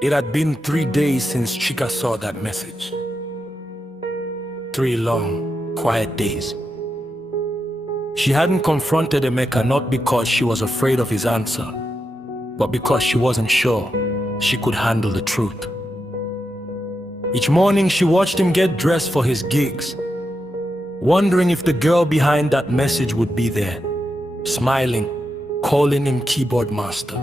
It had been 3 days since Chika saw that message. 3 long, quiet days. She hadn't confronted Emeka not because she was afraid of his answer, but because she wasn't sure she could handle the truth. Each morning she watched him get dressed for his gigs, wondering if the girl behind that message would be there, smiling, calling him keyboard master.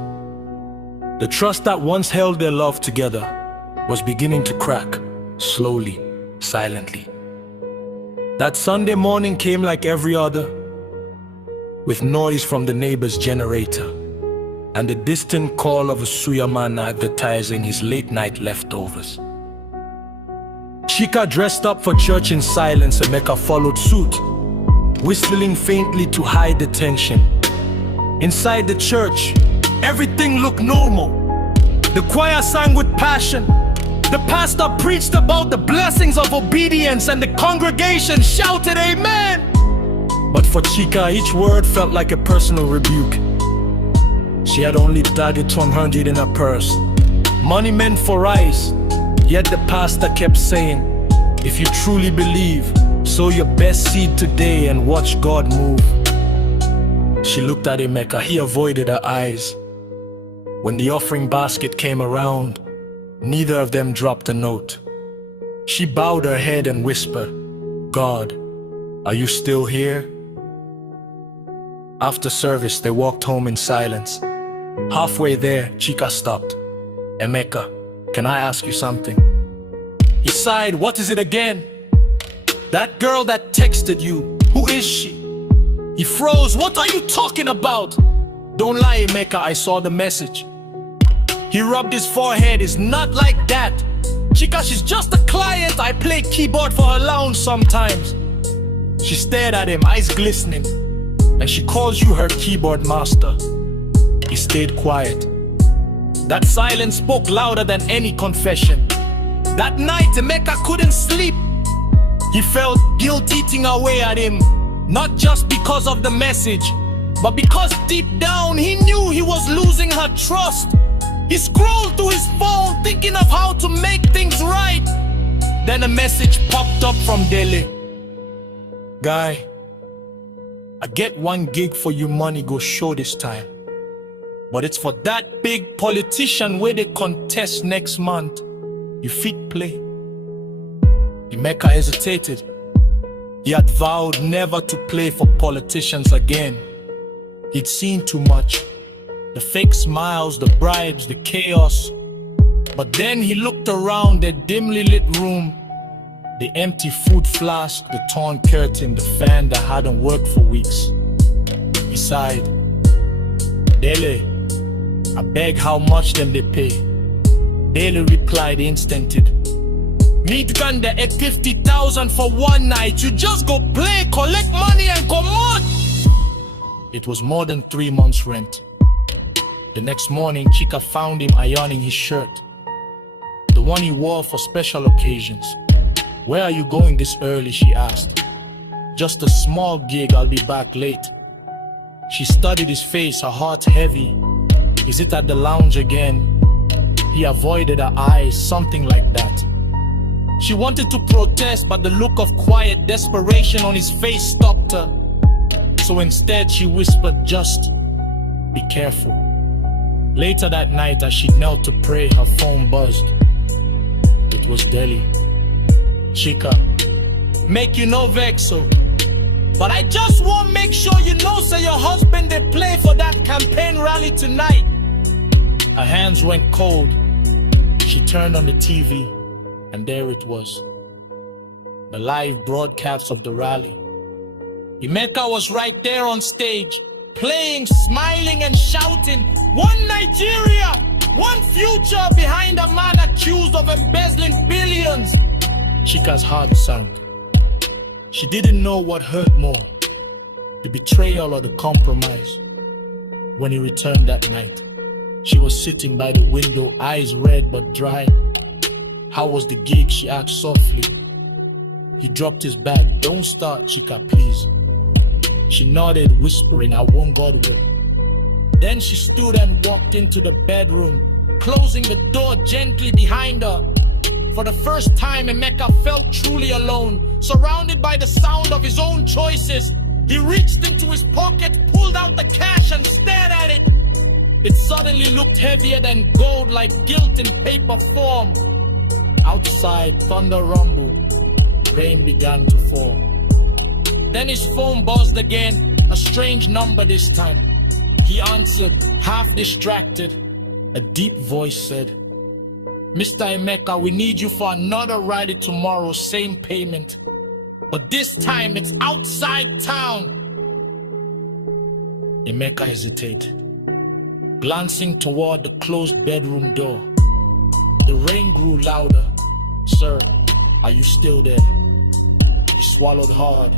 The trust that once held their love together was beginning to crack, slowly, silently. That Sunday morning came like every other, with noise from the neighbor's generator and the distant call of a suya man advertising his late-night leftovers. Chika dressed up for church in silence. Emeka followed suit, whistling faintly to hide the tension. Inside the church, everything looked normal. The choir sang with passion. The pastor preached about the blessings of obedience, and the congregation shouted amen. But for Chika, each word felt like a personal rebuke. She had only 200 in her purse, money meant for rice. Yet the pastor kept saying, if you truly believe, sow your best seed today and watch God move. She looked at Emeka. He avoided her eyes. When the offering basket came around, neither of them dropped a note. She bowed her head and whispered, God, are you still here? After service, they walked home in silence. Halfway there, Chika stopped. Emeka, can I ask you something? He sighed. What is it again? That girl that texted you, who is she? He froze. What are you talking about? Don't lie, Emeka, I saw the message. He rubbed his forehead. It's not like that. Chika, she's just a client. I play keyboard for her lounge sometimes. She stared at him, eyes glistening. And she calls you her keyboard master. He stayed quiet. That silence spoke louder than any confession. That night, Emeka couldn't sleep. He felt guilt eating away at him, not just because of the message, but because deep down he knew he was losing her trust. He scrolled through his phone, thinking of how to make things right. Then a message popped up from Delhi. Guy, I get 1 gig for you, money go show this time. But it's for that big politician where they contest next month. You fit play. Emeka hesitated. He had vowed never to play for politicians again. He'd seen too much. The fake smiles, the bribes, the chaos. But then he looked around the dimly lit room. The empty food flask, the torn curtain, the fan that hadn't worked for weeks. He sighed. Dele, I beg, how much them they pay? Dele replied instanted. Need ganda at 50,000 for 1 night. You just go play, collect money and come on. It was more than 3 months' rent. The next morning, Chika found him ironing his shirt, the one he wore for special occasions. Where are you going this early? She asked. Just a small gig, I'll be back late. She studied his face, her heart heavy. Is it at the lounge again? He avoided her eyes, something like that. She wanted to protest, but the look of quiet desperation on his face stopped her. So instead she whispered, just be careful. Later that night, as she knelt to pray, her phone buzzed. It was Delhi. Chika, make you no vexo, but I just want make sure you know, say your husband they play for that campaign rally tonight. Her hands went cold. She turned on the TV, and there it was, the live broadcast of the rally. Emeka was right there on stage, playing, smiling and shouting, "One Nigeria, one future," behind a man accused of embezzling billions. Chika's heart sank. She didn't know what hurt more, the betrayal or the compromise. When he returned that night, she was sitting by the window, eyes red but dry. How was the gig? She asked softly. He dropped his bag. Don't start, Chika, please. She nodded, whispering, I won't God will. Then she stood and walked into the bedroom, closing the door gently behind her. For the first time, Emeka felt truly alone, surrounded by the sound of his own choices. He reached into his pocket, pulled out the cash and stared at it. It suddenly looked heavier than gold, like guilt in paper form. Outside, thunder rumbled. Rain began to fall. Then his phone buzzed again, a strange number this time. He answered, half distracted. A deep voice said, "Mr. Emeka, we need you for another ride tomorrow, same payment. But this time it's outside town." Emeka hesitated, glancing toward the closed bedroom door. The rain grew louder. "Sir, are you still there?" He swallowed hard.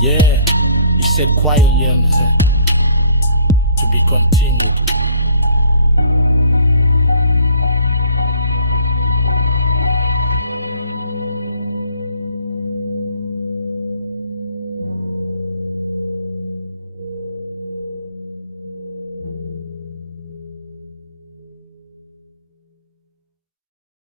"Yeah," he said quietly, and to be continued.